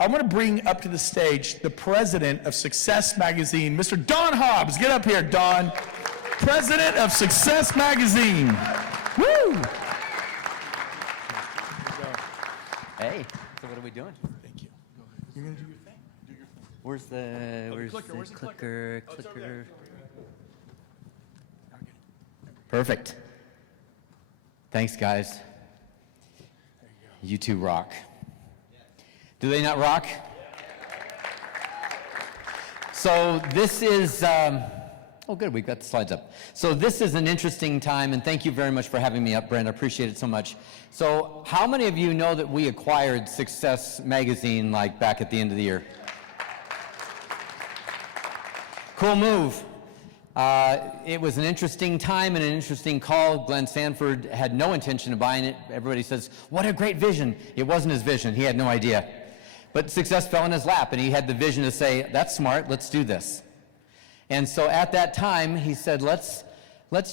I'm going to bring up to the stage the president of Success Magazine, Mr. Don Hobbs. Get up here, Don. President of Success Magazine. Woo! Hey, so what are we doing? Thank you. Go ahead. You're going to do your thing. Do your thing. Where's the, Where's the clicker? Oh, it's over there. Okay. Perfect. Thanks, guys. There you go. You two rock. Do they not rock? So this is, oh good, we've got the slides up. So this is an interesting time, and thank you very much for having me up, Brent. I appreciate it so much. So how many of you know that we acquired Success Magazine like back at the end of the year? Cool move. It was an interesting time and an interesting call. Glenn Sanford had no intention of buying it. Everybody says, what a great vision. It wasn't his vision. He had no idea. But success fell in his lap, and he had the vision to say, that's smart, let's do this. And so at that time, he said, let's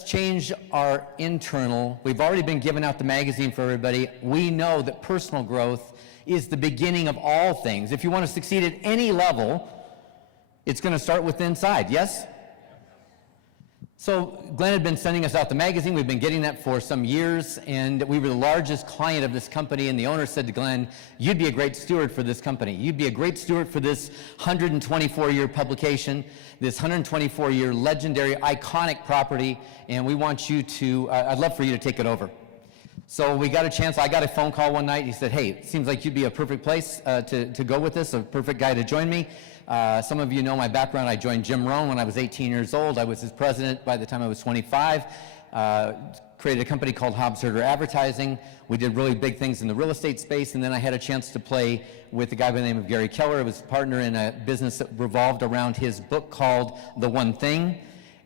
change our internal. We've already been giving out the magazine for everybody. We know that personal growth is the beginning of all things. If you want to succeed at any level, it's going to start with inside, yes? So Glenn had been sending us out the magazine. We've been getting that for some years, and we were the largest client of this company, and the owner said to Glenn, you'd be a great steward for this company. You'd be a great steward for this 124-year publication, this 124-year legendary, iconic property, and we want you to, I'd love for you to take it over. So we got a chance. I got a phone call one night. He said, hey, it seems like you'd be a perfect place to go with this, a perfect guy to join me. Some of you know my background. I joined Jim Rohn when I was 18 years old. I was his president by the time I was 25. Created a company called Hobbs Advertising. We did really big things in the real estate space, and then I had a chance to play with a guy by the name of Gary Keller. I was a partner in a business that revolved around his book called The One Thing.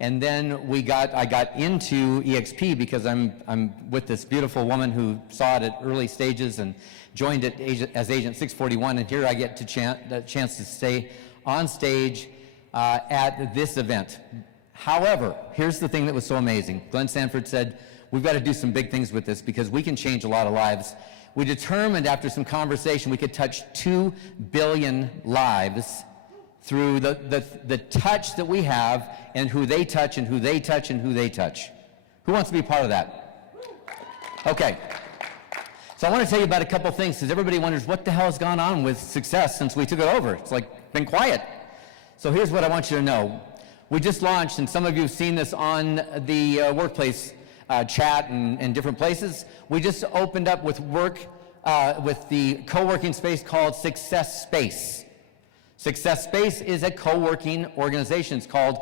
And then I got into EXP because I'm with this beautiful woman who saw it at early stages and joined it as Agent 641, and here I get the chance to stay on stage at this event. However, here's the thing that was so amazing. Glenn Sanford said, we've got to do some big things with this because we can change a lot of lives. We determined after some conversation we could touch 2 billion lives through the touch that we have and who they touch and who they touch and who they touch. Who wants to be part of that? Okay. So I want to tell you about a couple things because everybody wonders what the hell has gone on with Success since we took it over. It's like been quiet. So here's what I want you to know. We just launched, and some of you have seen this on the workplace chat and different places. We just opened up with with the co-working space called Success Space. Success Space is a co-working organization. It's called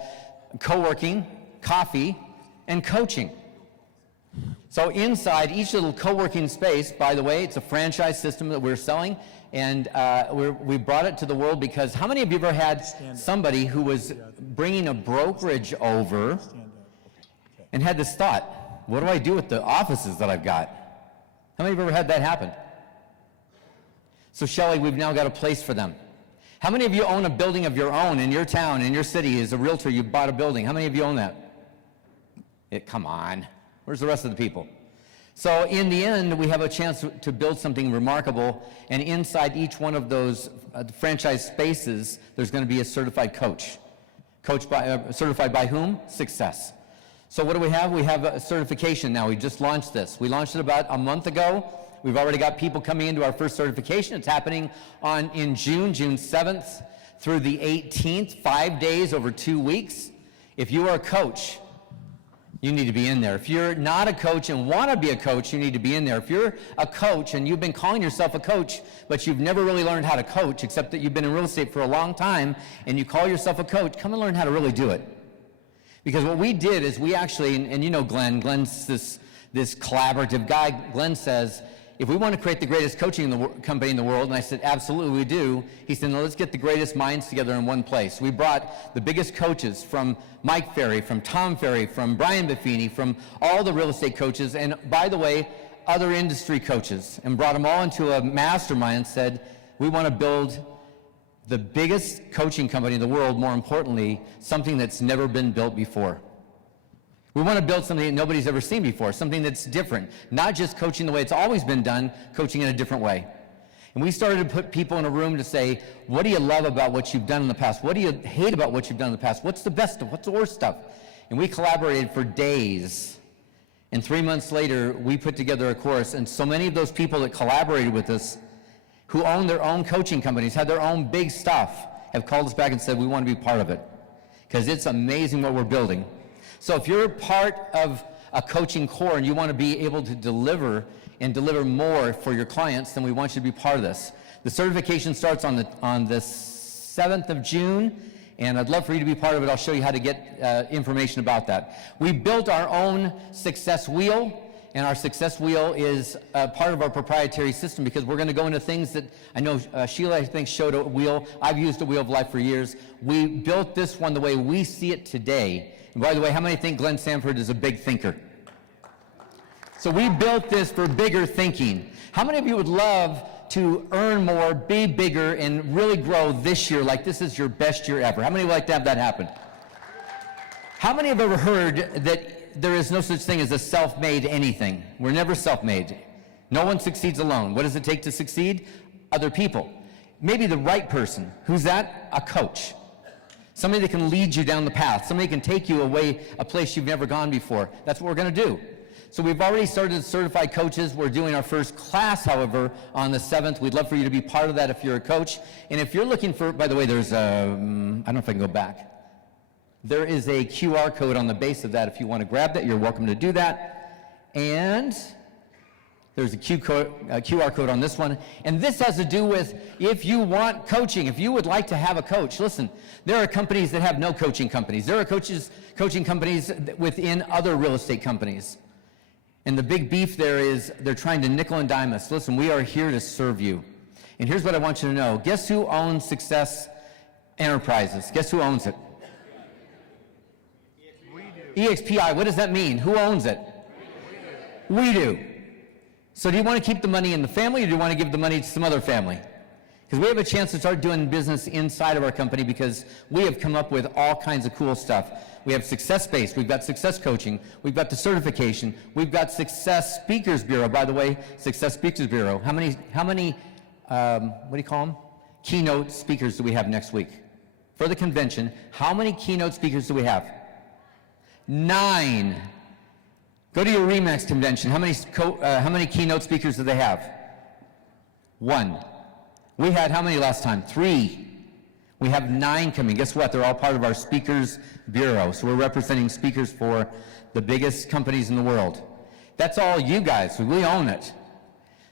co-working, coffee, and coaching. So inside each little co-working space, by the way, it's a franchise system that we're selling, and we brought it to the world because how many of you ever had somebody who was bringing a brokerage over and had this thought, what do I do with the offices that I've got? How many of you ever had that happen? So Shelley, we've now got a place for them. How many of you own a building of your own in your town, in your city? As a realtor, you bought a building. How many of you own that? Come on. Where's the rest of the people? So in the end, we have a chance to build something remarkable, and inside each one of those franchise spaces, there's going to be a certified coach. Certified by whom? Success. So what do we have? We have a certification now. We just launched this. We launched it about a month ago. We've already got people coming into our first certification. It's happening in June 7th through the 18th, 5 days over 2 weeks. If you are a coach, you need to be in there. If you're not a coach and want to be a coach, you need to be in there. If you're a coach and you've been calling yourself a coach, but you've never really learned how to coach, except that you've been in real estate for a long time, and you call yourself a coach, come and learn how to really do it. Because what we did is we actually, and you know Glenn's this collaborative guy. Glenn says, if we want to create the greatest coaching company in the world, and I said, absolutely we do, he said, no, let's get the greatest minds together in one place. We brought the biggest coaches from Mike Ferry, from Tom Ferry, from Brian Buffini, from all the real estate coaches, and by the way, other industry coaches, and brought them all into a mastermind and said, we want to build the biggest coaching company in the world, more importantly, something that's never been built before. We want to build something that nobody's ever seen before, something that's different, not just coaching the way it's always been done, coaching in a different way. And we started to put people in a room to say, what do you love about what you've done in the past? What do you hate about what you've done in the past? What's the best stuff? What's the worst stuff? And we collaborated for days. And 3 months later, we put together a course. And so many of those people that collaborated with us, who own their own coaching companies, had their own big stuff, have called us back and said, we want to be part of it. Because it's amazing what we're building. So if you're part of a coaching core and you want to be able to deliver and deliver more for your clients, then we want you to be part of this. The certification starts on the 7th of June, and I'd love for you to be part of it. I'll show you how to get information about that. We built our own success wheel, and our success wheel is part of our proprietary system because we're going to go into things that I know Sheila, I think, showed a wheel. I've used a wheel of life for years. We built this one the way we see it today. And by the way, how many think Glenn Sanford is a big thinker? So we built this for bigger thinking. How many of you would love to earn more, be bigger, and really grow this year like this is your best year ever? How many would like to have that happen? How many have ever heard that there is no such thing as a self-made anything? We're never self-made. No one succeeds alone. What does it take to succeed? Other people. Maybe the right person. Who's that? A coach. Somebody that can lead you down the path. Somebody that can take you away a place you've never gone before. That's what we're going to do. So we've already started to certify coaches. We're doing our first class, however, on the 7th. We'd love for you to be part of that if you're a coach. And if you're looking for, by the way, there's a, I don't know if I can go back. There is a QR code on the base of that. If you want to grab that, you're welcome to do that. And there's a QR code on this one. And this has to do with if you want coaching, if you would like to have a coach. Listen, there are companies that have no coaching companies. There are coaching companies within other real estate companies. And the big beef there is they're trying to nickel and dime us. Listen, we are here to serve you. And here's what I want you to know. Guess who owns Success Enterprises? Guess who owns it? EXPI. What does that mean? Who owns it? We do. So do you want to keep the money in the family, or do you want to give the money to some other family? Because we have a chance to start doing business inside of our company because we have come up with all kinds of cool stuff. We have Success-Based, we've got Success Coaching, we've got the certification, we've got Success Speakers Bureau. By the way, Success Speakers Bureau, how many what do you call them? Keynote speakers do we have next week? For the convention, how many keynote speakers do we have? 9. Go to your RE/MAX convention. How many keynote speakers do they have? 1. We had how many last time? 3. We have 9 coming. Guess what? They're all part of our Speakers Bureau. So we're representing speakers for the biggest companies in the world. That's all you guys. We own it.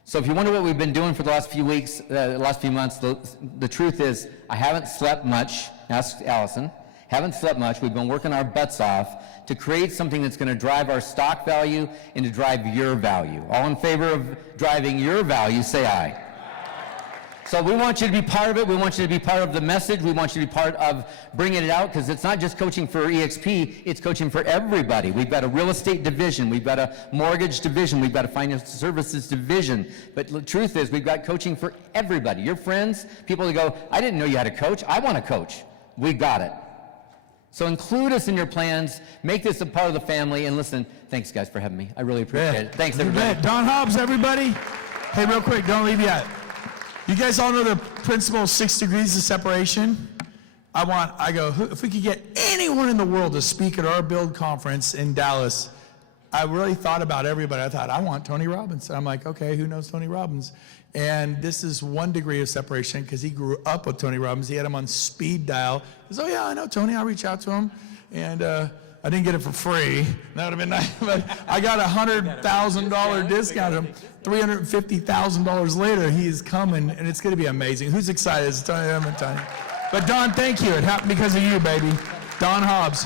So if you wonder what we've been doing for the last few weeks, last few months, the truth is I haven't slept much. Ask Allison. Haven't slept much. We've been working our butts off to create something that's going to drive our stock value and to drive your value. All in favor of driving your value, say aye. So we want you to be part of it. We want you to be part of the message. We want you to be part of bringing it out because it's not just coaching for EXP, it's coaching for everybody. We've got a real estate division. We've got a mortgage division. We've got a financial services division. But the truth is we've got coaching for everybody. Your friends, people that go, I didn't know you had a coach. I want a coach. We got it. So include us in your plans. Make this a part of the family. And listen, thanks guys for having me. I really appreciate it. Thanks everybody. Don Hobbs, everybody. Hey, real quick, don't leave yet. You guys all know the principle of 6 degrees of separation? If we could get anyone in the world to speak at our Build conference in Dallas, I really thought about everybody. I thought, I want Tony Robbins. And I'm like, okay, who knows Tony Robbins? And this is 1 degree of separation because he grew up with Tony Robbins. He had him on speed dial. He goes, oh yeah, I know Tony. I'll reach out to him. And I didn't get it for free. That would have been nice. But I got a $100,000 discount. $350,000 later, he is coming, and it's going to be amazing. Who's excited? It's Tony. But Don, thank you. It happened because of you, baby. Don Hobbs.